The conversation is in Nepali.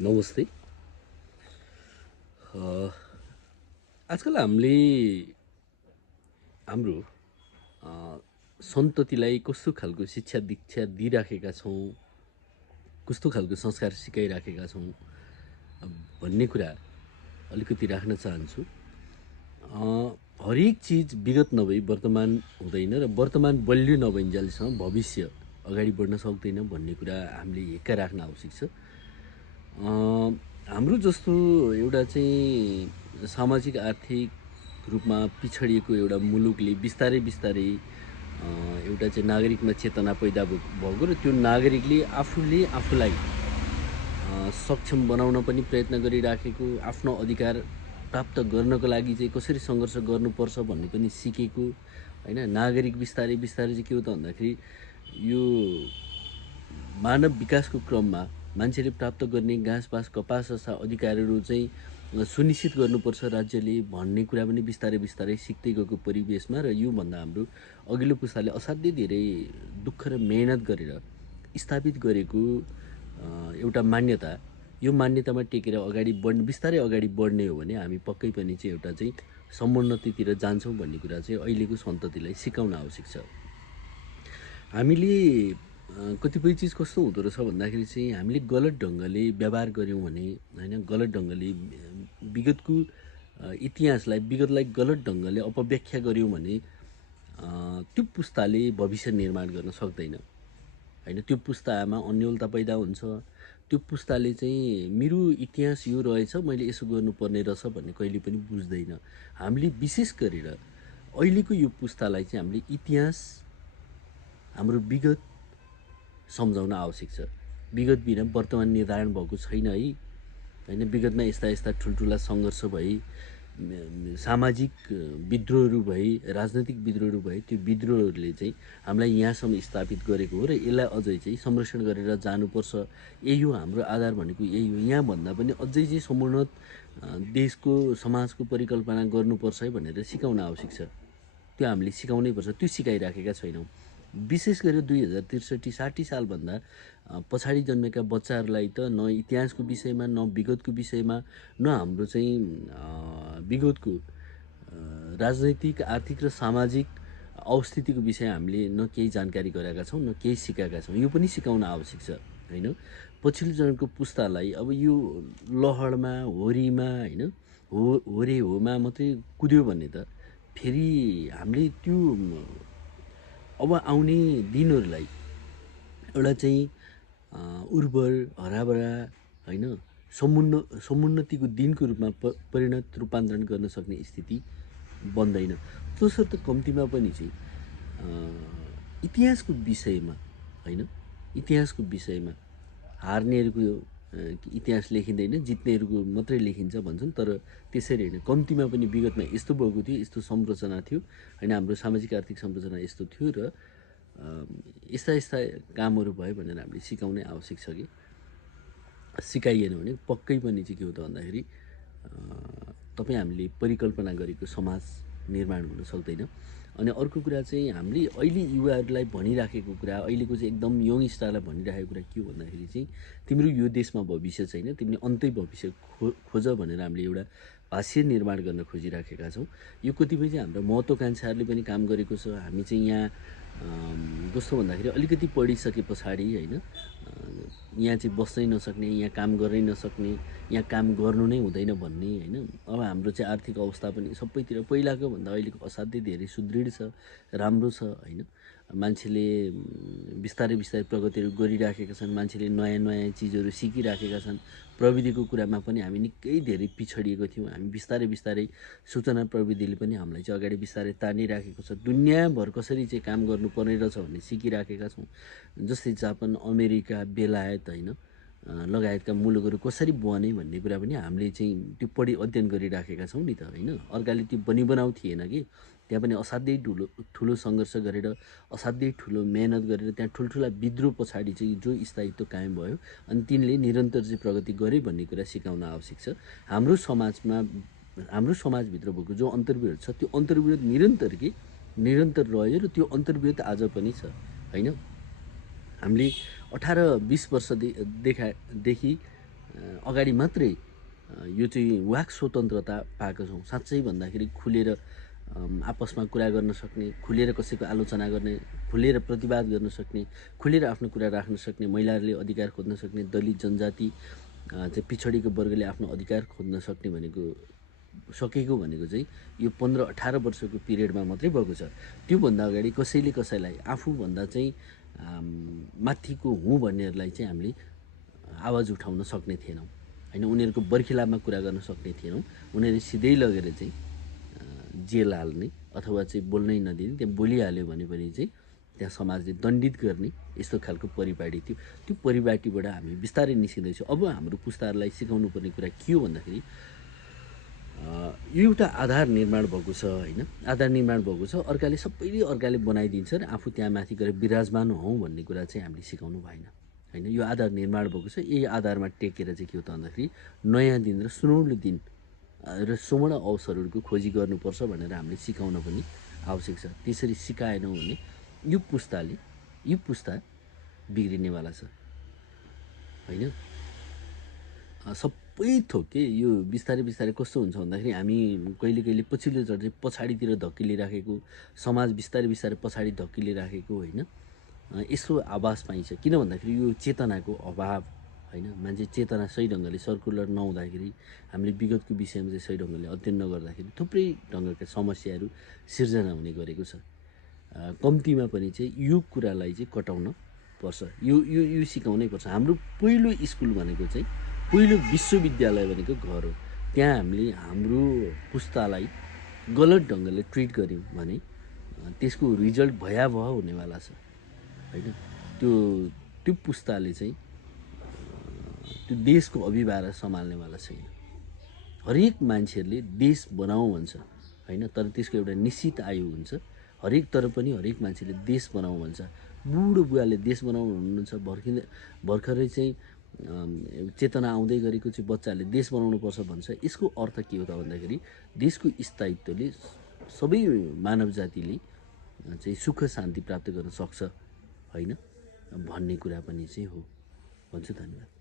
नमस्ते। आजकल हामीले हाम्रो अ, सन्ततिलाई कस्तो खालको शिक्षा दीक्षा दिइराखेका छौँ, कस्तो खालको संस्कार सिकाइराखेका छौँ भन्ने कुरा अलिकति राख्न चाहन्छु। हरेक चिज विगत नभई वर्तमान हुँदैन र वर्तमान बलियो नभइन्जेलसम्म भविष्य अगाडि बढ्न सक्दैन भन्ने कुरा हामीले हेक्का राख्न आवश्यक छ। हाम्रो जस्तो एउटा चाहिँ सामाजिक आर्थिक रूपमा पिछडिएको एउटा मुलुकले बिस्तारै बिस्तारै एउटा चाहिँ नागरिकमा चेतना पैदा भएको र त्यो नागरिकले आफूले आफूलाई सक्षम बनाउन पनि प्रयत्न गरिराखेको, आफ्नो अधिकार प्राप्त गर्नको लागि चाहिँ कसरी सङ्घर्ष गर्नुपर्छ भन्ने पनि सिकेको होइन। नागरिक बिस्तारै बिस्तारै चाहिँ के हो त भन्दाखेरि यो मानव विकासको क्रममा मान्छेले प्राप्त गर्ने घाँसपास कपास जस्ता अधिकारहरू चाहिँ सुनिश्चित गर्नुपर्छ राज्यले भन्ने कुरा पनि बिस्तारै बिस्तारै सिक्दै गएको परिवेशमा र योभन्दा हाम्रो अघिल्लो पुस्ताले असाध्यै धेरै दुःख र मेहनत गरेर स्थापित गरेको एउटा मान्यता, यो मान्यतामा टेकेर बिस्तारै अगाडि बढ्ने हो भने हामी पक्कै पनि चाहिँ एउटा चाहिँ समुन्नतितिर जान्छौँ भन्ने कुरा चाहिँ अहिलेको सन्ततिलाई सिकाउन आवश्यक छ। हामीले कतिपय चिज कस्तो हुँदो रहेछ भन्दाखेरि चाहिँ हामीले गलत ढङ्गले व्यवहार गऱ्यौँ भने होइन, गलत ढङ्गले विगतको इतिहासलाई विगतलाई गलत ढङ्गले अपव्याख्या गऱ्यौँ भने त्यो पुस्ताले भविष्य निर्माण गर्न सक्दैन होइन। त्यो पुस्तामा अन्योलता पैदा हुन्छ। त्यो पुस्ताले चाहिँ मेरो इतिहास यो रहेछ, मैले यसो गर्नुपर्ने रहेछ भन्ने कहिले पनि बुझ्दैन। हामीले विशेष गरेर अहिलेको यो पुस्तालाई चाहिँ हामीले इतिहास, हाम्रो विगत सम्झाउन आवश्यक छ। विगत बिना वर्तमान निर्धारण भएको छैन है होइन। विगतमा यस्ता यस्ता ठुल्ठुला सङ्घर्ष भए, सामाजिक विद्रोहहरू भए, राजनैतिक विद्रोहहरू भए, त्यो विद्रोहहरूले चाहिँ हामीलाई यहाँसम्म स्थापित गरेको हो र यसलाई अझै चाहिँ संरक्षण गरेर जानुपर्छ। यही हो हाम्रो आधार भनेको, यही हो। यहाँभन्दा पनि अझै चाहिँ समुन्नत देशको समाजको परिकल्पना गर्नुपर्छ है भनेर सिकाउन आवश्यक छ। त्यो हामीले सिकाउनै पर्छ, त्यो सिकाइराखेका छैनौँ। विशेष गरेर 2063-60 सालभन्दा पछाडि जन्मेका बच्चाहरूलाई त न इतिहासको विषयमा, न विगतको विषयमा, न हाम्रो चाहिँ विगतको राजनैतिक, आर्थिक र सामाजिक अवस्थितिको विषय हामीले न केही जानकारी गराएका छौँ, न केही सिकाएका छौँ। यो पनि सिकाउन आवश्यक छ होइन। पछिल्लो जनको पुस्तालाई अब यो लहरमा, होरीमा होइन, होरे होमा मात्रै कुद्यो भने त फेरि हामीले त्यो अब आउने दिनहरूलाई एउटा चाहिँ उर्वर, हराभरा होइन, समुन्नतिको दिनको रूपमा रूपान्तरण गर्न सक्ने स्थिति बन्दैन। तसर्थ कम्तीमा पनि चाहिँ इतिहासको विषयमा होइन, इतिहासको विषयमा हार्नेहरूको इतिहास लेखिँदैन, जित्नेहरूको मात्रै लेखिन्छ भन्छन्। तर त्यसरी होइन, कम्तीमा पनि विगतमा यस्तो भएको थियो, यस्तो संरचना थियो होइन, हाम्रो सामाजिक आर्थिक संरचना यस्तो थियो र यस्ता यस्ता कामहरू भयो भनेर हामीले सिकाउनै आवश्यक छ कि सिकाइएन भने पक्कै पनि चाहिँ के हो त भन्दाखेरि तपाईँ हामीले परिकल्पना गरेको समाज निर्माण हुन सक्दैन। अनि अर्को कुरा चाहिँ हामीले अहिले युवाहरूलाई भनिराखेको कुरा, अहिलेको चाहिँ एकदम यङ स्टारलाई भनिराखेको कुरा के हो भन्दाखेरि चाहिँ तिम्रो यो देशमा भविष्य छैन, तिमीले अन्तै भविष्य खोज भनेर हामीले एउटा भाष्य निर्माण गर्न खोजिराखेका छौँ। यो कतिपय चाहिँ हाम्रो महत्त्वाकांक्षाहरूले पनि काम गरेको छ। हामी चाहिँ यहाँ कस्तो भन्दाखेरि अलिकति पढिसके पछाडि होइन, यहाँ चाहिँ बस्नै नसक्ने, यहाँ काम गर्नै नसक्ने, यहाँ काम गर्नु नै हुँदैन भन्ने होइन। अब हाम्रो चाहिँ आर्थिक अवस्था पनि सबैतिर पहिलाको भन्दा अहिलेको असाध्यै धेरै सुदृढ छ, राम्रो छ होइन। मान्छेले बिस्तारै बिस्तारै प्रगतिहरू गरिराखेका छन्, मान्छेले नयाँ नयाँ चिजहरू सिकिराखेका छन्। प्रविधिको कुरामा पनि हामी निकै धेरै पिछडिएको थियौँ। हामी बिस्तारै बिस्तारै सूचना प्रविधिले पनि हामीलाई चाहिँ अगाडि बिस्तारै तानिराखेको छ। दुनियाँभर कसरी चाहिँ काम गर्नुपर्ने रहेछ भन्ने सिकिराखेका छौँ। जस्तै जापान, अमेरिका, बेलायत होइन, लगायतका मुलुकहरू कसरी बने भन्ने कुरा पनि हामीले चाहिँ त्यो अध्ययन गरिराखेका छौँ नि त होइन। अर्काले त्यो बनाउ थिएन कि, त्यहाँ पनि असाध्यै ठुलो सङ्घर्ष गरेर, असाध्यै ठुलो मेहनत गरेर त्यहाँ ठुल्ठुला विद्रोह पछाडि चाहिँ जो स्थायित्व कायम भयो अनि तिनले निरन्तर चाहिँ प्रगति गरे भन्ने कुरा सिकाउन आवश्यक छ। हाम्रो समाजमा, हाम्रो समाजभित्र भएको जो अन्तर्विरोध छ त्यो अन्तर्विरोध निरन्तर रह्यो र त्यो अन्तर्विरोध आज पनि छ होइन। हामीले 18-20 वर्षदेखि अगाडि मात्रै यो चाहिँ वाक स्वतन्त्रता पाएको छौँ। साँच्चै भन्दाखेरि खुलेर आपसमा कुरा गर्न सक्ने, खुलेर कसैको आलोचना गर्ने, खुलेर प्रतिवाद गर्न सक्ने, खुलेर आफ्नो कुरा राख्न सक्ने, महिलाहरूले अधिकार खोज्न सक्ने, दलित जनजाति चाहिँ पिछडिएको वर्गले आफ्नो अधिकार खोज्न सक्ने सकेको भनेको चाहिँ यो 15-18 वर्षको पिरियडमा मात्रै भएको छ। त्योभन्दा अगाडि कसैले कसैलाई आफूभन्दा चाहिँ माथिको हुँ भन्नेहरूलाई चाहिँ हामीले आवाज उठाउन सक्ने थिएनौँ होइन। उनीहरूको बर्खिलापमा कुरा गर्न सक्ने थिएनौँ। उनीहरू सिधै लगेर चाहिँ जेल हाल्ने अथवा चाहिँ बोल्नै नदिने, त्यहाँ बोलिहाल्यो भने पनि चाहिँ त्यहाँ समाजले दण्डित गर्ने यस्तो खालको परिपाटी थियो। त्यो परिपाटीबाट हामी बिस्तारै निस्किँदैछौँ। अब हाम्रो पुस्ताहरूलाई सिकाउनु पर्ने कुरा के हो भन्दाखेरि यो एउटा आधार निर्माण भएको छ होइन। आधार निर्माण भएको छ, अर्काले बनाइदिन्छ र आफू त्यहाँ माथि गएर विराजमान हौँ भन्ने कुरा चाहिँ हामीले सिकाउनु भएन होइन। यो आधार निर्माण भएको छ। यही आधारमा टेकेर चाहिँ के हो त भन्दाखेरि नयाँ दिन र सुनौलो दिन र स्वर्ण अवसरहरूको खोजी गर्नुपर्छ भनेर हामीले सिकाउन पनि आवश्यक छ। त्यसरी सिकाएनौँ भने यो पुस्ता बिग्रिनेवाला छ होइन। सबै थोक के यो बिस्तारै कस्तो हुन्छ भन्दाखेरि हामी कहिले पछिल्लो चढ पछाडितिर धक्किलिराखेको, समाज बिस्तारै पछाडि धक्किलिराखेको होइन, यस्तो आभास पाइन्छ। किन भन्दाखेरि यो चेतनाको अभाव होइन। मान्छे चेतना सही ढङ्गले सर्कुलर नहुँदाखेरि, हामीले विगतको विषयमा चाहिँ सही ढङ्गले अध्ययन नगर्दाखेरि थुप्रै ढङ्गका समस्याहरू सिर्जना हुने गरेको छ। कम्तीमा पनि चाहिँ यो कुरालाई चाहिँ कटाउन पर्छ, यो सिकाउनै पर्छ। हाम्रो पहिलो स्कुल भनेको चाहिँ, पहिलो विश्वविद्यालय भनेको घर हो। त्यहाँ हामीले हाम्रो पुस्तालाई गलत ढङ्गले ट्रिट गऱ्यौँ भने त्यसको रिजल्ट भयावह हुनेवाला छ होइन। त्यो पुस्ताले चाहिँ त्यो देशको अभिभार सम्हाल्नेवाला छैन। हरेक मान्छेहरूले देश बनाऊ भन्छ होइन, तर त्यसको एउटा निश्चित आयु हुन्छ। तर पनि हरेक मान्छेले देश बनाऊ भन्छ। बुढो बुवाले देश बनाउनु हुनुहुन्छ, भर्खरै चाहिँ चेतना आउँदै गरेको चाहिँ बच्चाले देश बनाउनुपर्छ भन्छ। यसको अर्थ के हो त भन्दाखेरि देशको स्थायित्वले सबै मानव जातिले चाहिँ सुख शान्ति प्राप्त गर्न सक्छ होइन भन्ने कुरा पनि चाहिँ हो। भन्छु। धन्यवाद।